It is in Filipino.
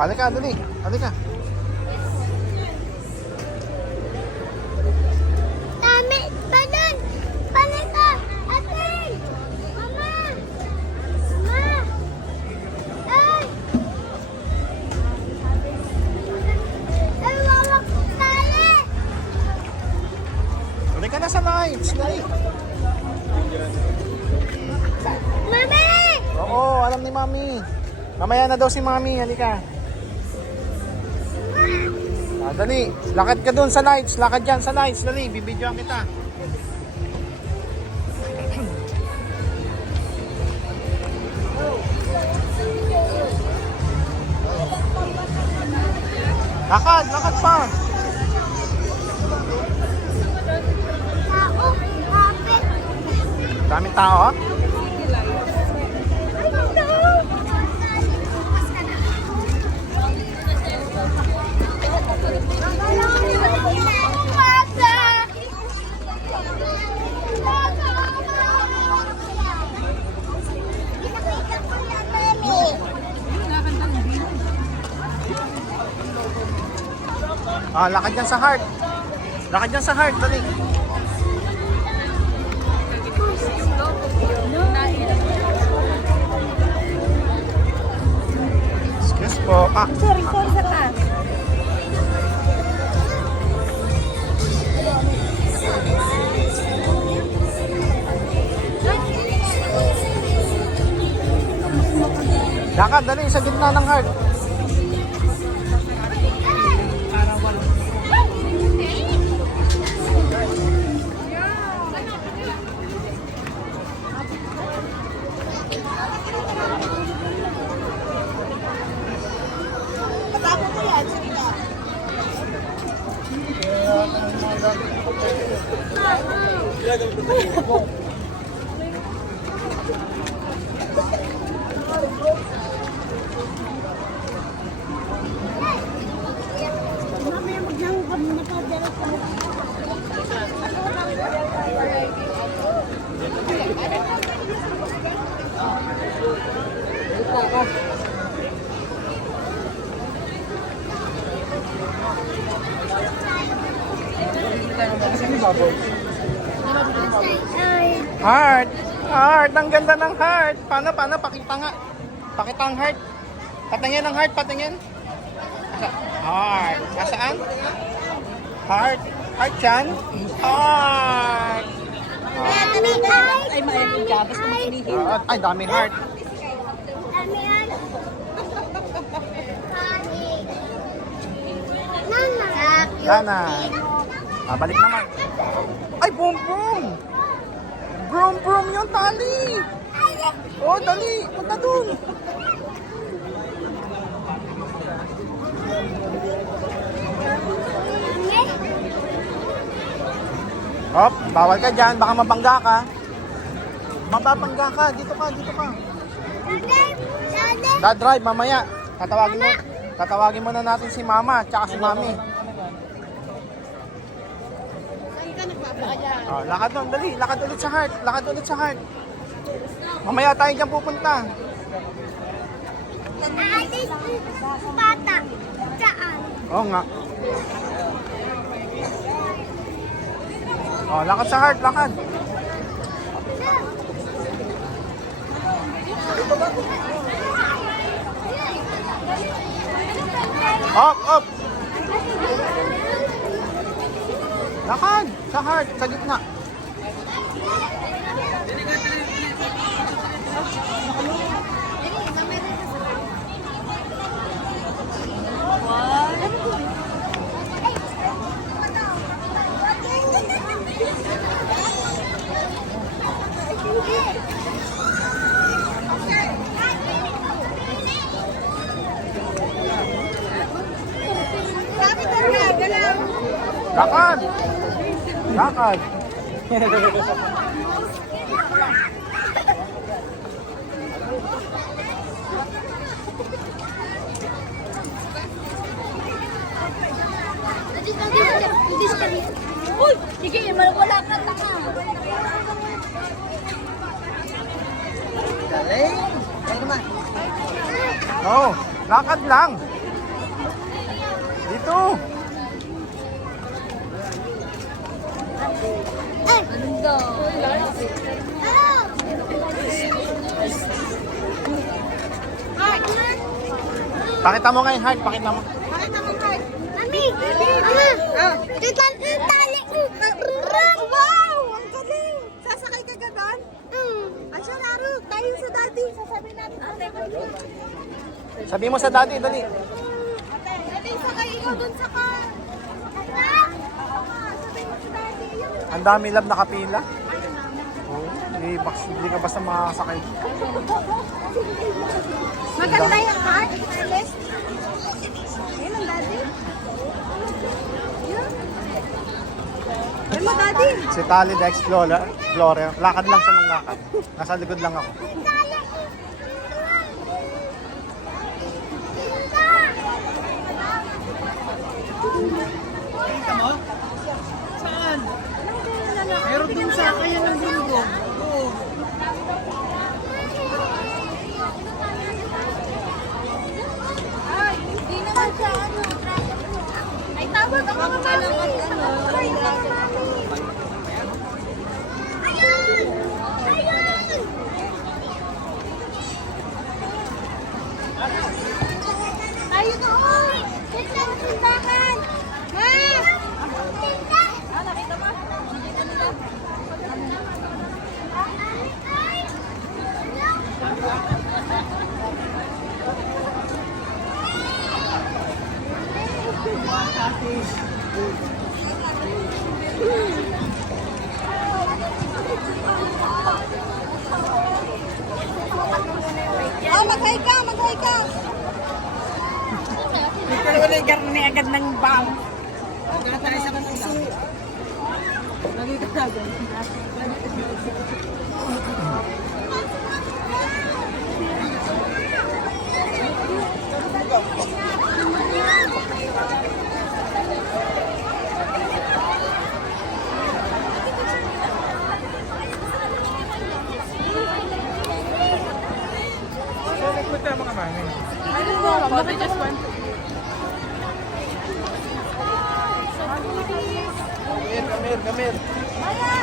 Halika, dali. Halika. Dami! Balon! Palika! Atin! Mama! Mama! Ay! Ay, wawak ko tayo! Halika na sa lights. Dali. Mami! Oo, alam ni Mami. Mamaya na daw si Mami. Halika. Dali. Lakad ka dun sa lights. Lakad dyan sa lights. Dali. Bibidyoan kita. Lakad. Lakad pa. Tao! Kapit! Daming tao. Lakad dyan sa heart. Lakad dyan sa heart. Dali. Excuse po. Sorry sa taas. Lakad, dali. Sa gitna ng heart. Heart. Heart. Ang ganda ng heart. Paano? Pakita nga. Pakita ang heart. Patingin ang heart. Patingin. Heart. Nasaan? Heart. Heart yan? Heart. Ay, maayos ka. Basta makinihin. Ay, dami heart. Nana. Balik naman. Ay, boom boom. Broom broom yung tali. Oh, dali. Punta dun. Hop, bawal ka dyan. Baka mabangga ka. Mababangga ka. Dito ka, dito ka. Drive mamaya. Tatawagin mo na natin si Mama tsaka si Mami. Lakad doon, dali. Lakad ulit sa heart. Lakad ulit sa heart. Mamaya tayo dyan pupunta. Aalis bata. Saan? Oo nga. Lakad sa heart, lakad. Up. Lakad sa heart, sa gitna. Lakad. Lakad. Uy! Sige, wala ka tanga. Galing. Ano naman? Oo, lakad lang. Two. Ano? Pakita mo nga yung heart. Pakita mo. Mami! Tali! Wow! Ang galing! Sasakay ka doon? Asya, laro! Tayo sa daddy! Sasabihin natin ate ko. Sabi mo sa daddy, dali. Ate, sakay ikaw doon sa car! Sabihin mo sa daddy. Ang dami lab nakapila. Oh, hindi ka basta makakasakay. Maganda yung car? Alice? Ayun ang daddy. Ayun mo daddy. Si Tali the Explorer. Lakad lang siya ng lakad. Nasa likod lang ako. Kita mo? Saan? Meron dun sa kaya ng bundok. Oo. Ay, hindi naman siya ano. Ay, tawag ang mga mami. Ay, mga mami. Ayun! Ayun! Ayun na, oy! Tignan ang tindahan! Ma! Ah, nakita mo? Nakita nila? Oh, mag-hi ka! Mag-hi ka! Ikaw wala yung karne agad ng bam. Nakatari sa kanila. Lagi ka agad. Punta mga mami. Ano mo? Bakit just one? Gamir. Ayan!